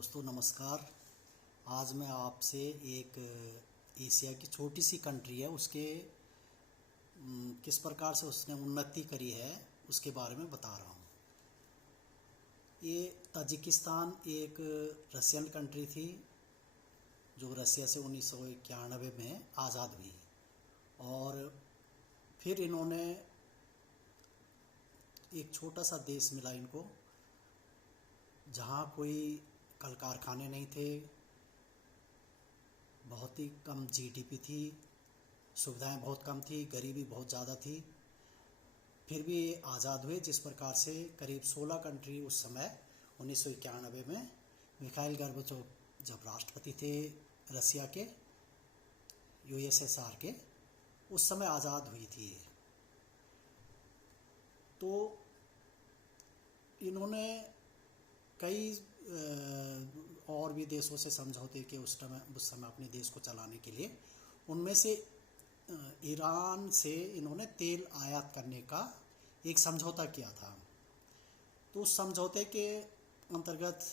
दोस्तों नमस्कार। आज मैं आपसे एक एशिया की छोटी सी कंट्री है उसके किस प्रकार से उसने उन्नति करी है उसके बारे में बता रहा हूँ। ये ताजिकिस्तान एक रशियन कंट्री थी जो रसिया से 1991 में आज़ाद हुई और फिर इन्होंने एक छोटा सा देश मिला इनको जहाँ कोई कल कारखाने नहीं थे, बहुत ही कम जीडीपी थी, सुविधाएं बहुत कम थी, गरीबी बहुत ज़्यादा थी। फिर भी ये आज़ाद हुए। जिस प्रकार से करीब 16 कंट्री उस समय 1991 में मिखाइल गोर्बाचोव जब राष्ट्रपति थे रसिया के, यूएसएसआर के, उस समय आज़ाद हुई थी। तो इन्होंने कई और भी देशों से समझौते के उस समय अपने देश को चलाने के लिए, उनमें से ईरान से इन्होंने तेल आयात करने का एक समझौता किया था। तो उस समझौते के अंतर्गत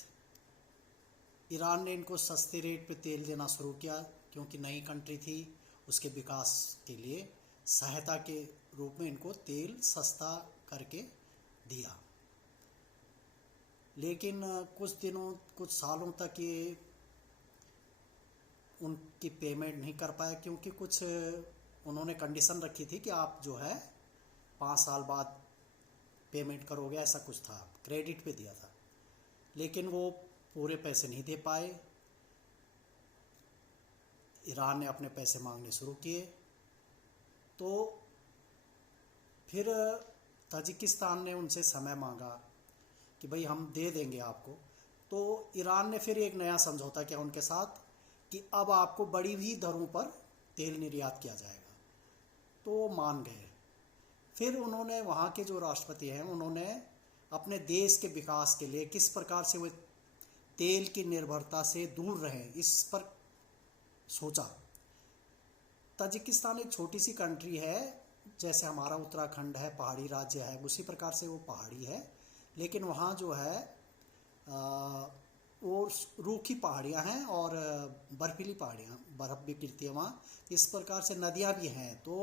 ईरान ने इनको सस्ते रेट पे तेल देना शुरू किया, क्योंकि नई कंट्री थी, उसके विकास के लिए सहायता के रूप में इनको तेल सस्ता करके दिया। लेकिन कुछ सालों तक ये उनकी पेमेंट नहीं कर पाए, क्योंकि कुछ उन्होंने कंडीशन रखी थी कि आप जो है 5 साल बाद पेमेंट करोगे, ऐसा कुछ था, क्रेडिट पे दिया था। लेकिन वो पूरे पैसे नहीं दे पाए। ईरान ने अपने पैसे मांगने शुरू किए। तो फिर ताजिकिस्तान ने उनसे समय मांगा कि भाई हम दे देंगे आपको। तो ईरान ने फिर एक नया समझौता किया उनके साथ कि अब आपको बड़ी भी दरों पर तेल निर्यात किया जाएगा। तो वो मान गए। फिर उन्होंने, वहाँ के जो राष्ट्रपति हैं, उन्होंने अपने देश के विकास के लिए किस प्रकार से वो तेल की निर्भरता से दूर रहें, इस पर सोचा। ताजिकिस्तान एक छोटी सी कंट्री है, जैसे हमारा उत्तराखंड है, पहाड़ी राज्य है, उसी प्रकार से वो पहाड़ी है। लेकिन वहाँ जो है वो रूखी पहाड़ियाँ हैं और बर्फीली पहाड़ियाँ, बर्फ़ भी गिरती है वहाँ। इस प्रकार से नदियाँ भी हैं। तो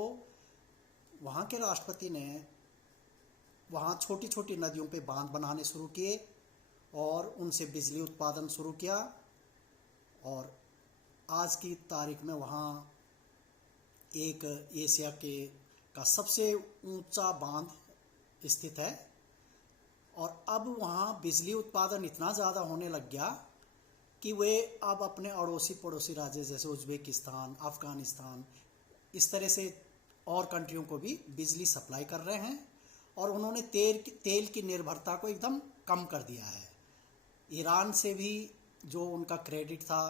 वहाँ के राष्ट्रपति ने वहाँ छोटी छोटी नदियों पे बांध बनाने शुरू किए और उनसे बिजली उत्पादन शुरू किया। और आज की तारीख में वहाँ एक एशिया का सबसे ऊंचा बांध स्थित है। और अब वहाँ बिजली उत्पादन इतना ज़्यादा होने लग गया कि वे अब अपने अड़ोसी पड़ोसी राज्य जैसे उज़्बेकिस्तान, अफ़गानिस्तान, इस तरह से और कंट्रियों को भी बिजली सप्लाई कर रहे हैं। और उन्होंने तेल की निर्भरता को एकदम कम कर दिया है। ईरान से भी जो उनका क्रेडिट था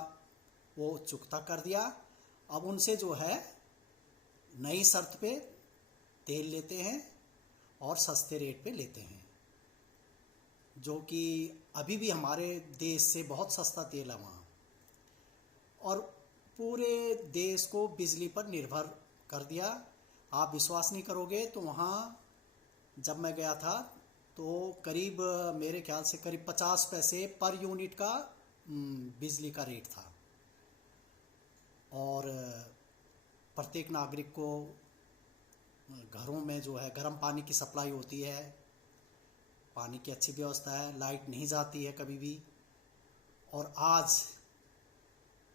वो चुकता कर दिया। अब उनसे जो है नई शर्त पे तेल लेते हैं और सस्ते रेट पे लेते हैं, जो कि अभी भी हमारे देश से बहुत सस्ता तेल है वहाँ। और पूरे देश को बिजली पर निर्भर कर दिया। आप विश्वास नहीं करोगे, तो वहाँ जब मैं गया था तो करीब, मेरे ख्याल से करीब 50 पैसे पर यूनिट का बिजली का रेट था। और प्रत्येक नागरिक को घरों में जो है गर्म पानी की सप्लाई होती है, पानी की अच्छी व्यवस्था है, लाइट नहीं जाती है कभी भी। और आज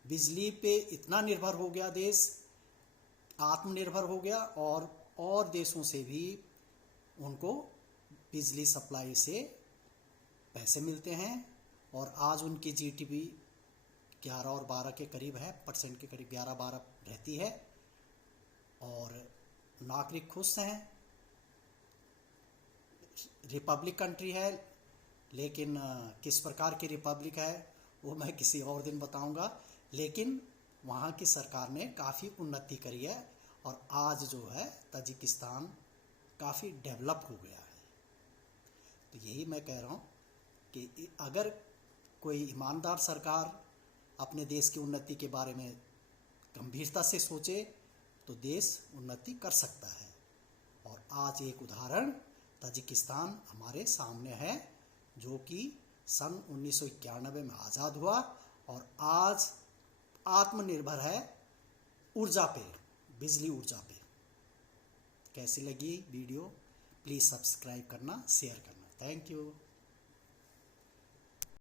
बिजली पे इतना निर्भर हो गया देश, आत्मनिर्भर हो गया। और देशों से भी उनको बिजली सप्लाई से पैसे मिलते हैं। और आज उनकी जीडीपी 11 और 12 के करीब है, परसेंट के करीब 11-12 रहती है। और नागरिक खुश हैं। रिपब्लिक कंट्री है, लेकिन किस प्रकार की रिपब्लिक है वो मैं किसी और दिन बताऊंगा। लेकिन वहाँ की सरकार ने काफ़ी उन्नति करी है और आज जो है ताजिकिस्तान काफ़ी डेवलप हो गया है। तो यही मैं कह रहा हूँ कि अगर कोई ईमानदार सरकार अपने देश की उन्नति के बारे में गंभीरता से सोचे तो देश उन्नति कर सकता है। और आज एक उदाहरण ताजिकिस्तान हमारे सामने है, जो कि सन 1991 में आज़ाद हुआ और आज आत्मनिर्भर है ऊर्जा पे, बिजली ऊर्जा पे। कैसी लगी वीडियो? प्लीज़ सब्सक्राइब करना, शेयर करना। Thank you.